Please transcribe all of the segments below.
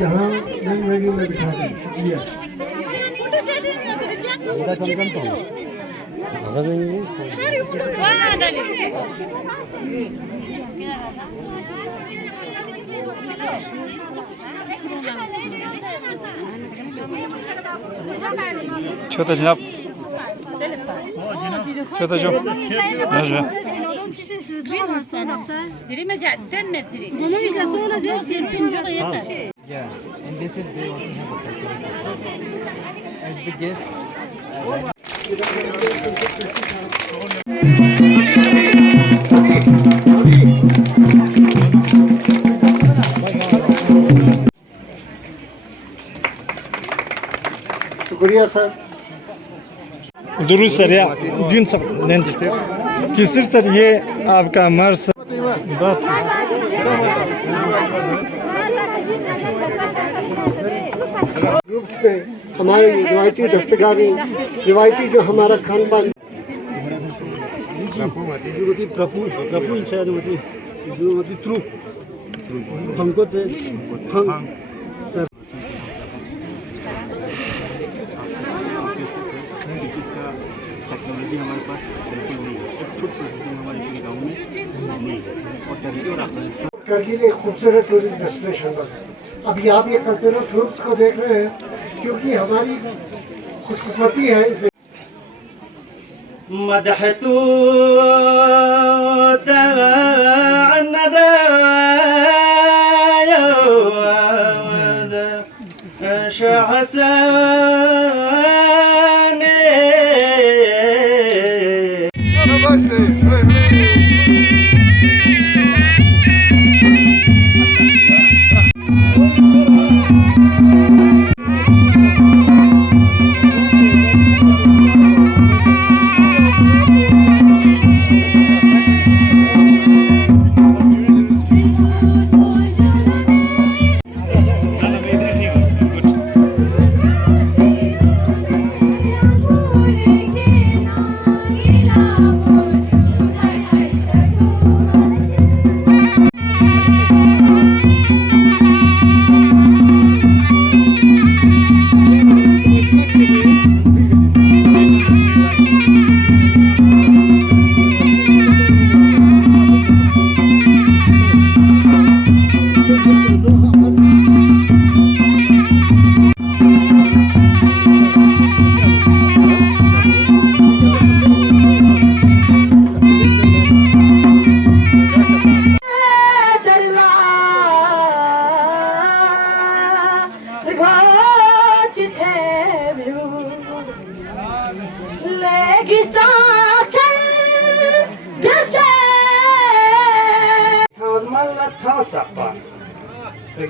यहाँ रंग वेन्यू में बिठा दें। शुक्रिया। छोटा जनाब, छोटा जो Yeah, and they said they also have a cultural festival. As the guest, शुक्रिया सर। दुरुस्त सर, या दिन सब लेंथ किसर सर, ये आपका मर्स बात ग्रुप्स में हमारे रिवायती दस्तकारी, रिवायती जो हमारा खान पान टेक्नोलॉजी हमारे पास बिल्कुल नहीं है। एक फूड प्रोसेसिंग हमारे पूरे गाँव में नहीं है और तरीके और करगिल एक खूबसूरत टूरिस्ट डेस्टिनेशन बना। अभी आप ये कल्चरल ग्रुप्स को देख रहे हैं क्योंकि हमारी खुशकिस्मती है इसे मदहतू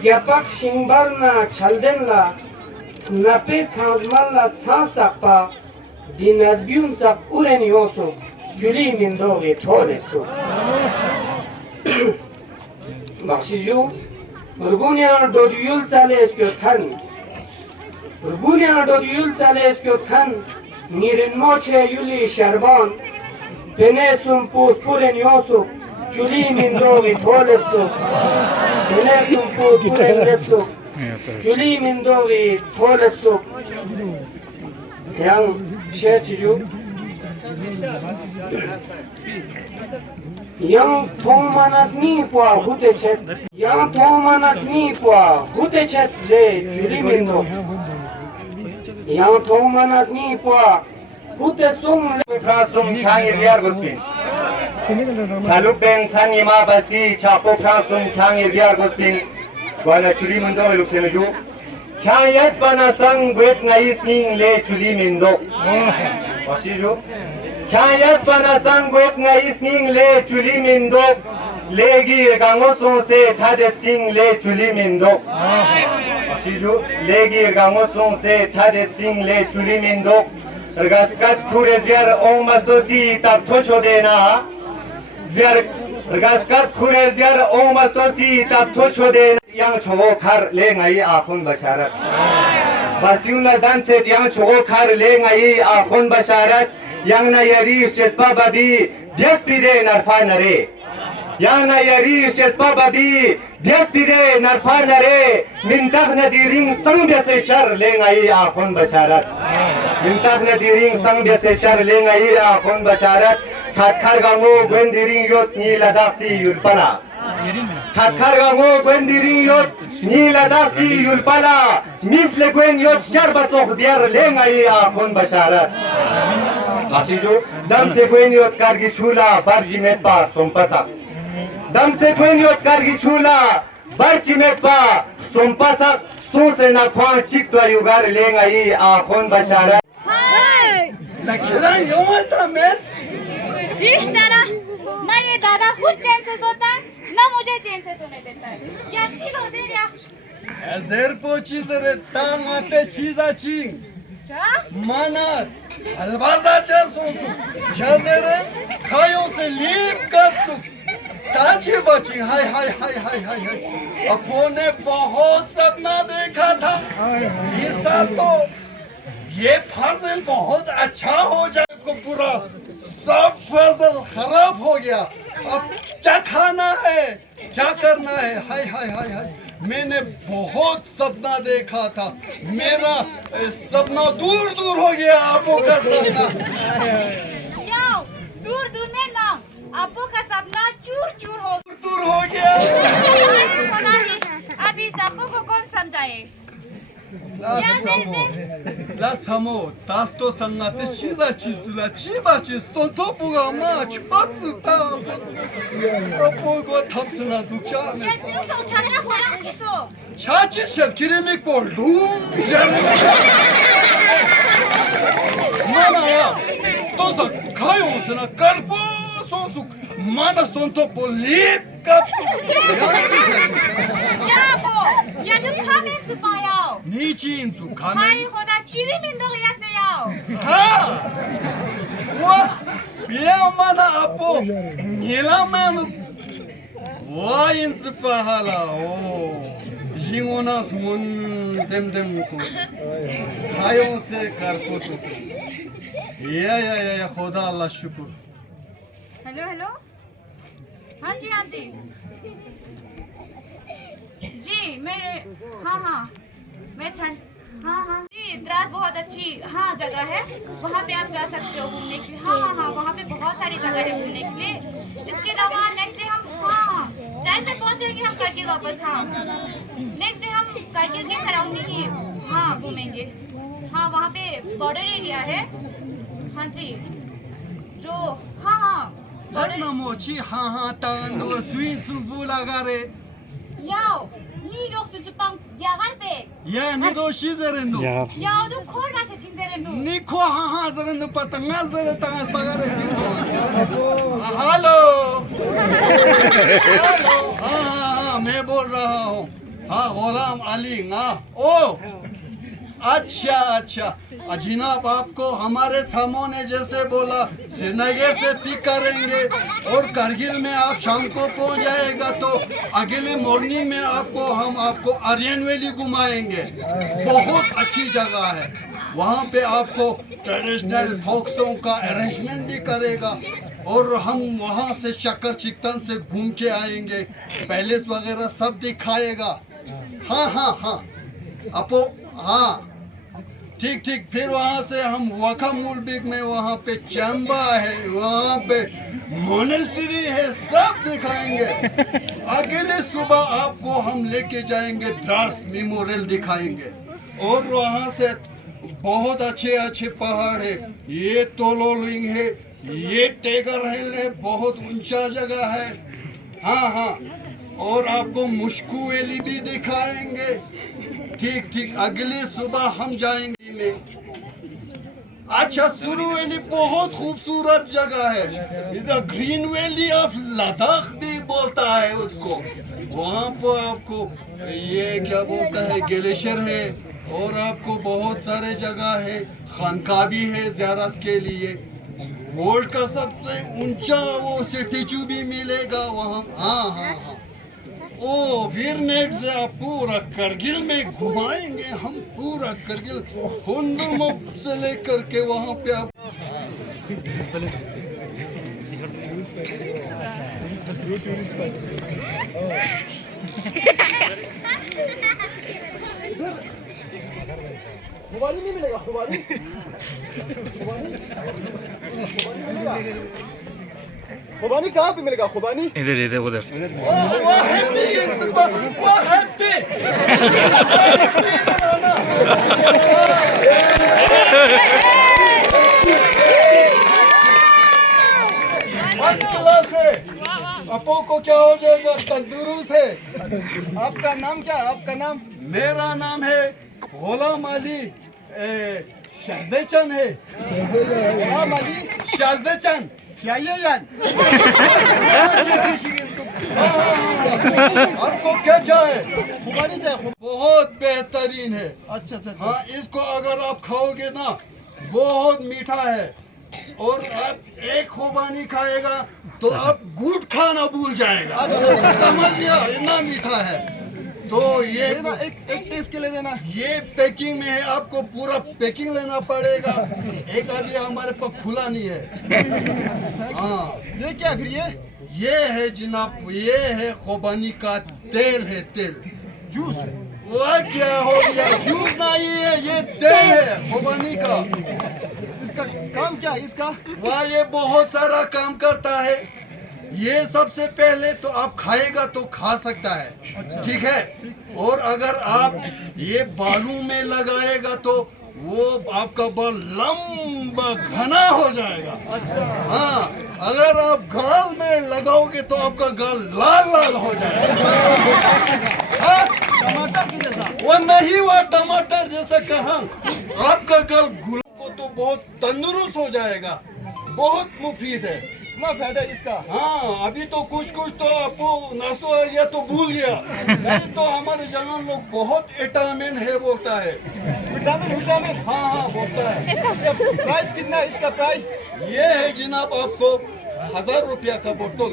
Gyapak shingbarna chaldenla snape transmalna tsansakpa dinazgyunsak uren yosu juli mindogi tolesu Bakşiju Urgunya doduyul çale eskotkan Urgunya doduyul çale eskotkan Nirin moche yuli şerban Penesum pus puren yosu juli mindogi tolesu Penesum pus puren yosu juli mindogi tolesu Yang şerçiju Yang thomanas ni pua hutechet Yang thomanas ni pua hutechet le juli mindo Yang thomanas ni pua hutesum le Fransum kangir biar guspin Taluk ben san yema basti chapo Fransum kangir biar guspin Wana juli mindo eluk senuju Kanyas bana sang gwet ngais ning le juli mindo Wasiju Kanyas bana sang gwet ngais ning le juli mindo Legi gangoson se tadet sing le juli mindo Wasiju Legi gangoson se tadet sing le juli mindo Rgaskat kures biar olmaz dosi tap toşo dena Biar rgaskat kures biar olmaz dosi tap toşo dena Yang çoğu kar le ngayi ahun basharat Bastiunla danset yang çoğu kar le ngayi ahun basharat Yang na yari şetpa babi Bias pide narfa nare Yana yari shespa babi despide narfanare mintah nadiring sang biasa shar lengai akon basharat. Mintah nadiring sang biasa shar lengai akon basharat. Khatkar gango gwendiring yot ni ladasi yulpala. Khatkar gango gwendiring yot ni ladasi yulpala. Misle gwen yot sharbatok biar lengai akon basharat. Ashijo dam se gwen yot kargi chula barji metpa sompasa. Dam se gwen yot kargi chula barji metpa sompasa. Sonse na kwan chik to yugar lengai akon basharat. Nakhiran yomata met रिश्ता ना ये दादा खुद चैन से सोता है ना मुझे चैन से सोने देता है ये अच्छी बात है क्या Ezer poçi zere tam ateşi zaçin. Manar albaza çasosu. Çazere kayose lip kapsu. Taçi baçin hay hay hay hay hay hay. अपने बहुत सपना देखा था ये सासो ये फसल बहुत अच्छा हो जाए को पूरा सब फसल खराब हो गया अब क्या खाना है क्या करना है हाय हाय हाय हाय मैंने बहुत सपना देखा था मेरा सपना दूर दूर हो गया आपो का सपना दूर दूर में ना आपो का सपना चूर चूर हो गया अभी सबको को कौन समझाए La samo, tasto sangate chiza chizula chiba chisto topuga ma chotsu ta. Apogo tapsına dukça. Ya çiso çadra koyalım çiso. Çaçı şef kiremik bol lum jami. Mana ya. Tosa kayosuna karpo sonsuk. Mana stonto polip kapsu. Ya bu. Ya du kamen zu bayao. Niçin su kamen? Hay hoda çirimin doğru yasayao. Ha! Wa! Ya mana apo. Nilamen. Vay insipahala. Oh. Jingonas mun dem su. Kayon se karposu. Ya Khuda Allah şükür. Hello hello हाँ जी जी मेरे हाँ मैं ठंड हाँ जी द्रास बहुत अच्छी हाँ जगह है वहाँ पे आप जा सकते हो घूमने के लिए हाँ वहाँ पे बहुत सारी जगह है घूमने के लिए इसके अलावा नेक्स्ट डे हम टाइम से पहुँचेंगे हम करगिल वापस नेक्स्ट डे हम करगिल की सराउंडिंग ही घूमेंगे वहाँ पे बॉर्डर एरिया है हाँ जी जो Anna mochi ha tando sweet su bulagare. Yao, ni yoksa cupang yagar pe. Ya ni do shizerendo. Yao du khor na shizerendo. Ni ko ha zerendo patanga zere tanga pagare dito. Hello. हाँ मैं बोल रहा हूँ हाँ गुलाम अली अच्छा जनाब आपको हमारे समूह ने जैसे बोला श्रीनगर से पिक करेंगे और करगिल में आप शाम को पहुंच जाएगा तो अगले मॉर्निंग में आपको आर्यन वैली घुमाएंगे बहुत अच्छी जगह है वहाँ पे आपको ट्रेडिशनल फोक सॉन्ग का अरेंजमेंट भी करेगा और हम वहाँ से शक्कर चिकन से घूम के आएंगे पैलेस वगैरह सब दिखाएगा हाँ अपो हाँ ठीक फिर वहाँ से हम वखा मुल्बिक में वहाँ पे चंबा है वहाँ पे मोनेस्ट्री है सब दिखाएंगे अगले सुबह आपको हम लेके जाएंगे द्रास मेमोरियल दिखाएंगे और वहाँ से बहुत अच्छे पहाड़ है ये तोलोलिंग है ये टेगर हिल है बहुत ऊंचा जगह है हाँ और आपको मुश्कू वैली भी दिखाएंगे ठीक अगले सुबह हम जाएंगे में अच्छा सुरू वैली बहुत खूबसूरत जगह है इधर ग्रीन वैली ऑफ लद्दाख भी बोलता है उसको वहाँ पर आपको ये क्या बोलता है ग्लेशियर है और आपको बहुत सारे जगह है खानका भी है ज़ियारत के लिए वर्ल्ड का सबसे ऊंचा वो स्टैचू भी मिलेगा वहाँ हाँ फिर नेक्स्ट आप पूरा करगिल में घुमाएंगे हम पूरा करगिल खुंदुमुख से लेकर के वहाँ पे आप खुबानी कहाँ पे मिलेगा खुबानी? इधर इधर उधर क्लास है अपो को क्या हो जाएगा तंदुरुस्त है। आपका नाम क्या है? आपका नाम? मेरा नाम है गुलाम अली शाजदेचन है। गुलाम अली शाजदेचन आपको क्या चाहे? खुबानी चाहे? बहुत बेहतरीन है। अच्छा अच्छा हाँ, इसको अगर आप खाओगे ना बहुत मीठा है और आप एक खुबानी खाएगा तो आप गुड़ खाना भूल जाएगा। समझ गया? इतना मीठा है। तो ये ना एक टेस्ट के लिए देना। ये पैकिंग में है, आपको पूरा पैकिंग लेना पड़ेगा। एक अभी हमारे पास खुला नहीं है। हाँ ये क्या फिर? ये है जनाब, ये है खुबानी का तेल है, तेल जूस। वह क्या हो गया? जूस नहीं है, ये तेल है खुबानी का। इसका काम क्या है इसका? वह ये बहुत सारा काम करता है। ये सबसे पहले तो आप खाएगा तो खा सकता है, ठीक है। और अगर आप ये बालों में लगाएगा तो वो आपका बाल लंबा घना हो जाएगा। अच्छा हाँ, अगर आप गाल में लगाओगे तो आपका गाल लाल लाल हो जाएगा। हाँ? टमाटर की जैसा? वो नहीं, वो टमाटर जैसा कहाँ। आपका गाल गुलाब को तो बहुत तंदुरुस्त हो जाएगा, बहुत मुफीद है। कितना फायदा है इसका? हाँ अभी तो कुछ तो आपको नासो आ गया तो भूल गया। नहीं तो हमारे जवान लोग बहुत विटामिन है बोलता है। विटामिन हाँ हाँ बोलता है। इसका प्राइस कितना है? इसका प्राइस ये है जनाब, आपको 1000 रुपया का बोतल।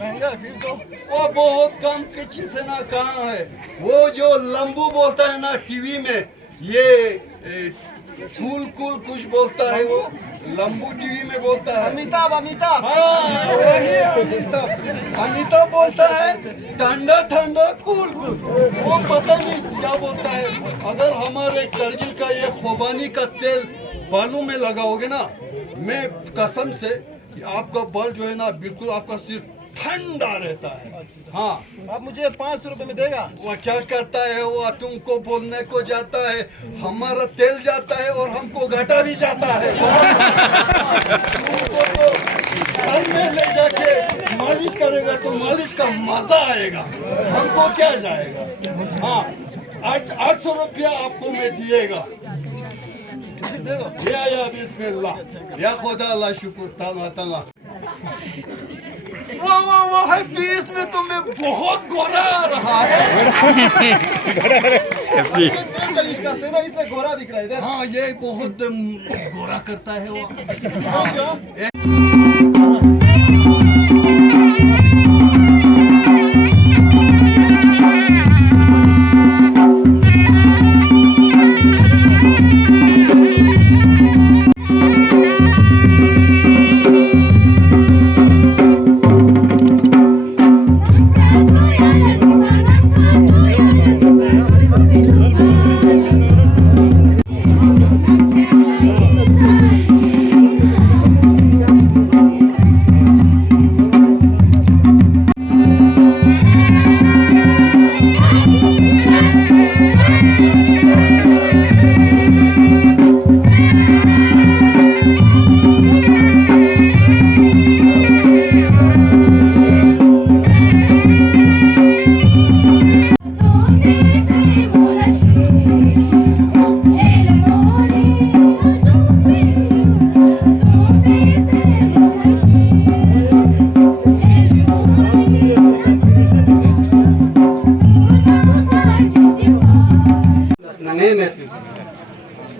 महंगा फिर तो। वो बहुत कम किसी से ना कहाँ है। वो जो लंबू बोलता है ना टीवी में, ये कुल कुछ बोलता है, वो लंबू टीवी में बोलता है। अमिताभ हाँ वही अमिताभ बोलता है ठंडा ठंडा कुल। वो पता नहीं क्या बोलता है। अगर हमारे करगिल का ये खुबानी का तेल बालों में लगाओगे ना, मैं कसम से आपका बाल जो है ना बिल्कुल आपका सिर ठंडा रहता है। हाँ आप मुझे 500 रुपए में देगा? वो क्या करता है, वो तुमको बोलने को जाता है, हमारा तेल जाता है और हमको घाटा भी जाता है। तुमको तो घर में ले जाके मालिश करेगा तो मालिश का मजा आएगा, हमको क्या जाएगा। हाँ 800 रुपया आपको मैं दिएगा। या बिस्मिल्लाह या खुदा अल्लाह शुक्र तंगा तंगा। वो है पीस में तो मैं बहुत गोरा आ रहा है। इसमें गोरा दिख रहा है। हाँ ये बहुत गोरा करता है वो।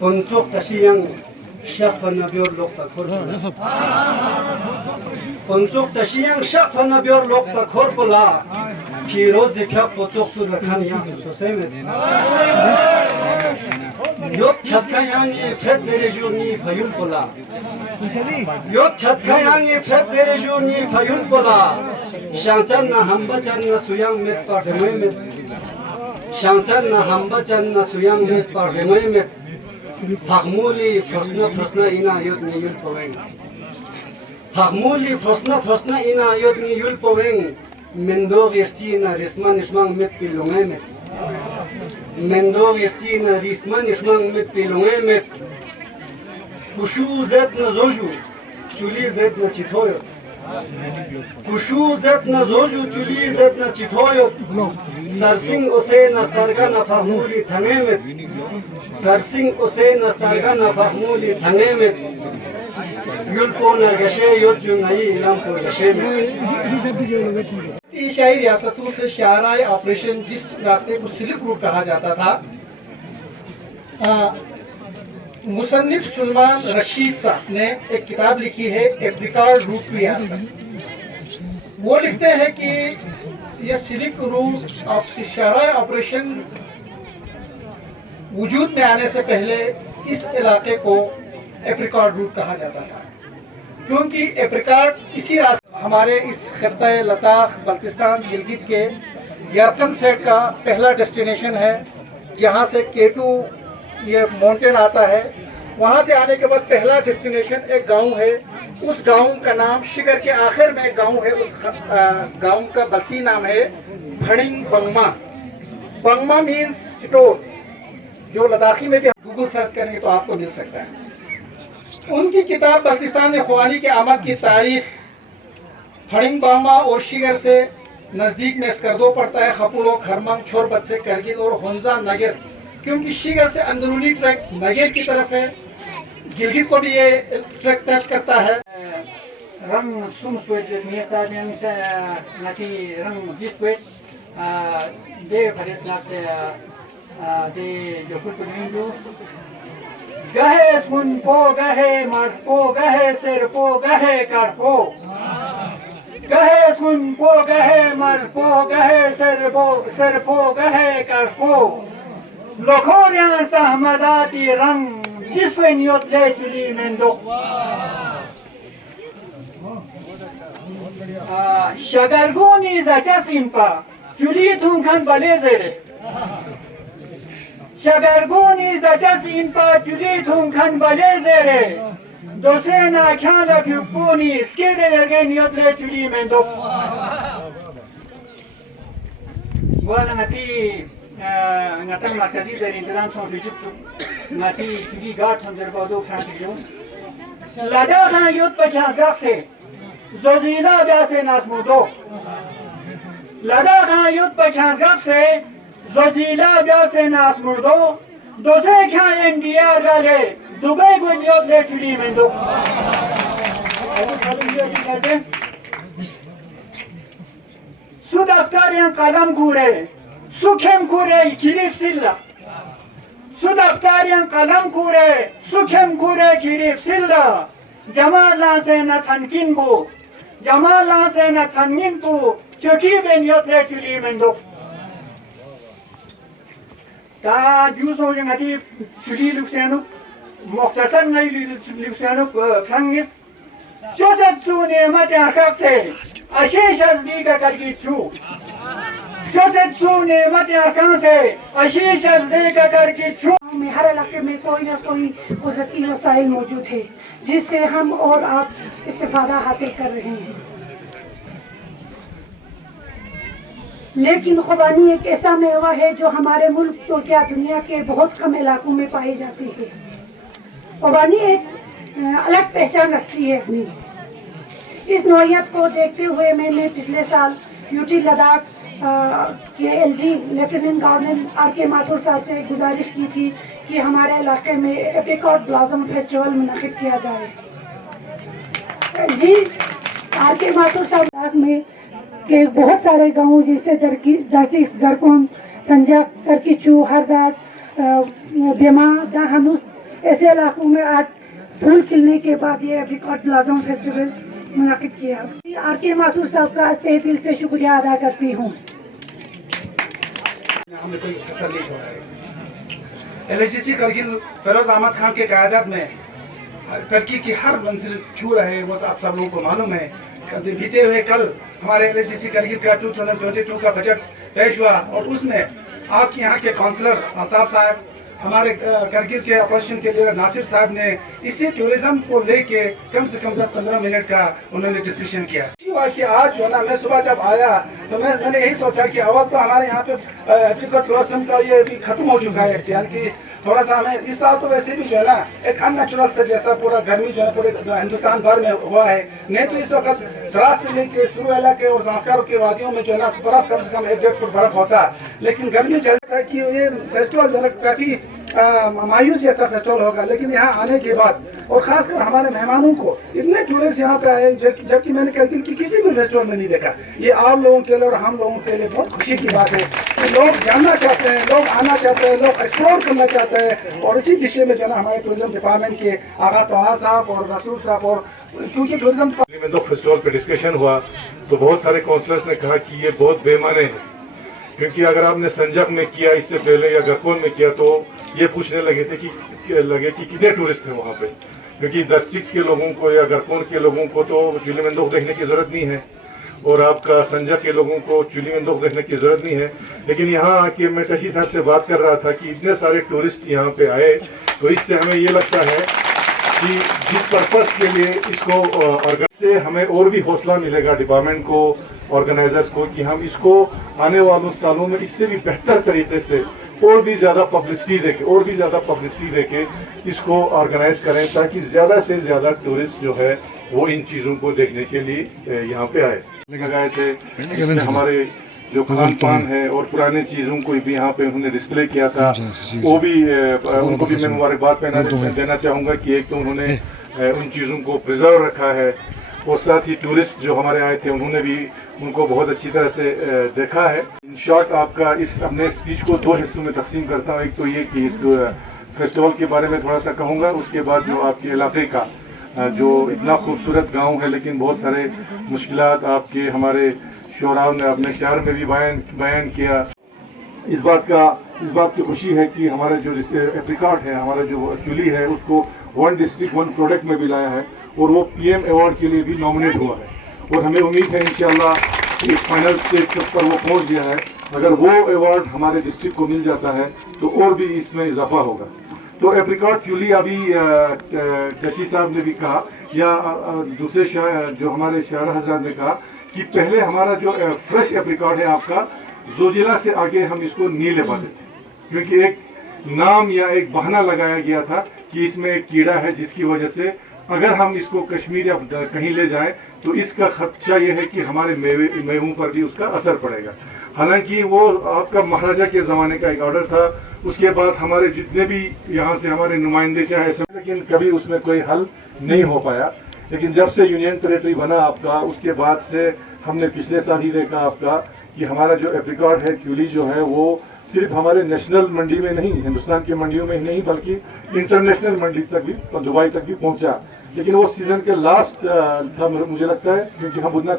Unsuk tasiyang shakpan na biyor lokta korpola. Unsuk tasiyang shakpan na biyor lokta korpola. Pirozi kyak potsok surga kan yang sosemet. Yok chatka yangi fet zerejuni fayul pola. Yok chatka yangi fet zerejuni fayul pola. Shangchan na hambachan na suyang met pardemoy met. Shangchan na hambachan na suyang met pardemoy met. Phakmuli phosna ina yot ni yul poweng. Phakmuli phosna ina yot ni yul poweng. Mendo gestina risman ismang met pilungay met. Mendo gestina risman ismang met pilungay met. Kushu zet na zoju, chuli zet na chitoyo. Kushu zet na zoju, chuli zet na chitoyo. Sarsing ose na starga na fahmuli thangemet. Sarsing ose na starga na fahmuli thangemet. Yulpo nargashe yotju nayi ilampo gashe met. एशियाई रियासतों से शाहराह operation जिस रास्ते को silk route कहा जाता था, मुसन्निफ सुलेमान रशीद साहब ने एक किताब लिखी है एप्रिकॉट रूट टू यात्रा। वो लिखते हैं कि यह सिल्क रूट शाहराह ऑपरेशन वजूद में आने से पहले इस इलाके को एप्रिकॉट रूट कहा जाता था, क्योंकि एप्रिकॉट इसी रास्ते हमारे इस खत्ता लद्दाख बल्तिस्तान गिलगित के यरकन सेट का पहला डेस्टिनेशन है, जहाँ से K2 ये माउंटेन आता है। वहाँ से आने के बाद पहला डेस्टिनेशन एक गांव है, उस गांव का नाम शिगर के आखिर में एक गांव है, उस गांव का बस्ती नाम है भड़िंग बंगमा। बंगमा मीन्स स्टोर, जो लद्दाखी में भी गूगल सर्च करेंगे तो आपको मिल सकता है। उनकी किताब पाकिस्तान में ख्वानी के आमद की तारीख भड़िंग बंगमा और शिगर से नज़दीक में स्कर्दो पड़ता है, खपुरो खरमंग छोरबत से करगिल और होंजा नगर, क्योंकि शिगर से अंदरूनी ट्रैक नगर की तरफ है, गिलगित को भी ये ट्रैक टच करता है। रंग सुमस्वेट मियासाबियन नाती रंग जिस्वेट दे फरेसना से दे जो कुछ मिंजू गहे सुन पो गहे मर पो गहे सिर पो गहे कर पो गहे सुन पो गहे मर पो गहे सिर पो गहे कर पो लोखोरियान सहमदाती रंग जिसवे नियत ले चुली मेंदो शगरगुनी ज़चा सिंपा चुली थुंखन बले ज़ेरे शगरगुनी ज़चा सिंपा चुली थुंखन बले ज़ेरे दोसे ना ख्याल क्यूपुनी स्केडे लगे नियत ले चुली मेंदो वाला नती नतम मरकजी ज़ेरे इंतज़ाम सों बिजुत नती चुली गाठ हम ज़र बादो फ्रांसियो लड़ा खां युद्ध पचास गाफ से ज़ोज़ीला ब्यासे नासमुदो लड़ा खां युद्ध पचास गाफ से ज़ोज़ीला ब्यासे नासमुदो दोसे क्या NDR गाले दुबई को नियत ले चुली में दो सुदफ्तारियां कलम कूरे सुखेम कूरे किरीफ सिल्ला सुदफ्तारियां कलम कूरे सुखेम कूरे किरीफ सिल्ला जमाल लासे न छनकिन बो जमाल लासे न छनकिन बो चोटी बेन नियत ले चुली में दो ता यूज़ हो जाती चुली लुक्सेनु मुख्तसर नहीं लिफ्सानो फ्रंगिस शोषक चुने मत आकाश से अशेष अज़ली का करगी चु शोषक चुने मत आकाश से अशेष अज़ली का करगी चु। में हर इलाके में कोई ना कोई कुदरती वसाइल मौजूद है, जिससे हम और आप इस्तेफादा हासिल कर रहे हैं, लेकिन खुबानी एक ऐसा मेवा है जो हमारे मुल्क तो क्या दुनिया के बहुत कम इलाकों में पाई जाती है। खुबानी एक अलग पहचान रखती है अपनी। इस नौइयत को देखते हुए मैंने पिछले साल यूटी लद्दाख के LG lieutenant governor RK Mathur साहब से गुजारिश की थी कि हमारे इलाके में एप्रिकॉट ब्लॉसम फेस्टिवल मुनक़िद किया जाए। जी RK माथुर साहब लद्दाख में के बहुत सारे गाँव जिससे दरसीस गरकुम संजा करकीचू हरदास बेमा दाहनुस ऐसे इलाकों में आज फूल खिलने के बाद ये एप्रिकॉट ब्लॉसम फेस्टिवल मुनक़िद किया। RK माथुर साहब का तहे दिल से शुक्रिया अदा करती हूँ। हमने कोई कसर नहीं छोड़ा है। LHC करगिल फिरोज अहमद खान के क़यादत में तरक्की की हर मंजिल छू रहे। वो आप सब लोगों को मालूम है बीते हुए कल हमारे LHDC करगिल का 2022 का बजट पेश हुआ और उसमें आपके यहाँ के काउंसलर अल्ताफ साहब, हमारे करगिल के अपोजिशन के लीडर नासिर साहब ने इसी टूरिज्म को लेके कम से कम 10-15 मिनट का उन्होंने डिस्कशन किया। कि आज जो है ना, मैं सुबह जब आया तो मैंने यही सोचा कि अव्वल तो हमारे यहाँ पे एप्रिकॉट ब्लॉसम का ये भी खत्म हो चुका है, यानी कि थोड़ा सा हमें इस साल तो वैसे भी जो है ना एक अननेचुरल से जैसा पूरा गर्मी जो है पूरे हिंदुस्तान भर में हुआ है। नहीं तो इस वक्त द्रास से लेके शुरू इलाके और संस्कार के वादियों में जो है ना बर्फ कम से कम 1-1.5 फुट बर्फ होता है, लेकिन गर्मी चलता है कि ये फेस्टिवल जो है काफी मायूस जैसा फेस्टिवल होगा। लेकिन यहाँ आने के बाद और खासकर हमारे मेहमानों को इतने टूरिस्ट यहाँ पे आए जबकि मैंने करगिल की किसी भी फेस्टिवल में नहीं देखा। ये आप लोगों के लिए और हम लोगों के लिए बहुत खुशी की बात है कि लोग जानना चाहते हैं, लोग आना चाहते हैं, लोग एक्सप्लोर करना चाहते हैं। और इसी दिशा में जो है हमारे टूरिज्म डिपार्टमेंट के आगा तोहा साहब और रसूल साहब, और क्योंकि टूरिज्म में 2 फेस्टिवल पे डिस्कशन हुआ तो बहुत सारे काउंसलर्स ने कहा कि ये बहुत बेमाने है, क्योंकि अगर आपने संजक में किया इससे पहले या गरकोन में किया तो ये पूछने लगे थे कि कितने टूरिस्ट हैं वहाँ पे, क्योंकि 10-6 के लोगों को या गरकोन के लोगों को तो चुली मंदोख देखने की जरूरत नहीं है और आपका संजक के लोगों को चुली मंदोख देखने की जरूरत नहीं है। लेकिन यहाँ आके मैं टशी साहब से बात कर रहा था कि इतने सारे टूरिस्ट यहाँ पे आए तो इससे हमें ये लगता है कि जिस पर्पस के लिए इसको ऑर्गेनाइज से हमें और भी हौसला मिलेगा डिपार्टमेंट को, ऑर्गेनाइजर्स को, कि हम इसको आने वालों सालों में इससे भी बेहतर तरीके से और भी ज़्यादा पब्लिसिटी देके इसको ऑर्गेनाइज करें ताकि ज़्यादा से ज़्यादा टूरिस्ट जो है वो इन चीज़ों को देखने के लिए यहाँ पे आए। लगाए थे इसमें हमारे जो खान पान है और पुराने चीज़ों को भी यहाँ पे उन्होंने डिस्प्ले किया था, वो भी उनको भी मैं मुबारकबाद देना चाहूँगा कि एक तो उन्होंने उन चीज़ों को प्रिजर्व रखा है और साथ ही टूरिस्ट जो हमारे आए थे उन्होंने भी उनको बहुत अच्छी तरह से देखा है। इन शॉर्ट आपका इस अपने स्पीच को 2 हिस्सों में तकसीम करता हूँ। एक तो ये कि इस फेस्टिवल के बारे में थोड़ा सा कहूँगा, उसके बाद जो आपके इलाके का जो इतना खूबसूरत गांव है लेकिन बहुत सारे मुश्किलात आपके हमारे शोराव ने अपने शहर में भी बयान किया। इस बात की खुशी है कि हमारा जो एप्रिकॉट है, हमारा जो चुली है, उसको 1 डिस्ट्रिक्ट 1 प्रोडक्ट में भी लाया है और वो PM अवार्ड के लिए भी नॉमिनेट हुआ है और हमें उम्मीद है इंशाल्लाह एक फाइनल स्टेज पर वो पहुंच गया है। अगर वो अवार्ड हमारे डिस्ट्रिक्ट को मिल जाता है तो और भी इसमें इजाफा होगा। तो एप्रिकॉट चुली अभी टशी साहब ने भी कहा या दूसरे जो हमारे शायर हजरात ने कहा कि पहले हमारा जो फ्रेश एप्रिकॉट है आपका जोजिला से आगे हम इसको नहीं ले पाते, क्योंकि एक नाम या एक बहाना लगाया गया था कि इसमें एक कीड़ा है जिसकी वजह से अगर हम इसको कश्मीर या कहीं ले जाएं तो इसका खदशा ये है कि हमारे मेवों पर भी उसका असर पड़ेगा। हालांकि वो आपका महाराजा के ज़माने का एक ऑर्डर था, उसके बाद हमारे जितने भी यहाँ से हमारे नुमाइंदे चाहे, लेकिन कभी उसमें कोई हल नहीं हो पाया। लेकिन जब से यूनियन टेरेटरी बना आपका, उसके बाद से हमने पिछले साल ही देखा आपका कि हमारा जो एप्रिकॉट है चुली जो है वो सिर्फ हमारे नेशनल मंडी में नहीं, हिंदुस्तान की मंडियों में ही नहीं बल्कि इंटरनेशनल मंडी तक भी, दुबई तक भी पहुंचा। लेकिन वो सीजन के लास्ट था मुझे लगता है, क्योंकि हम उतना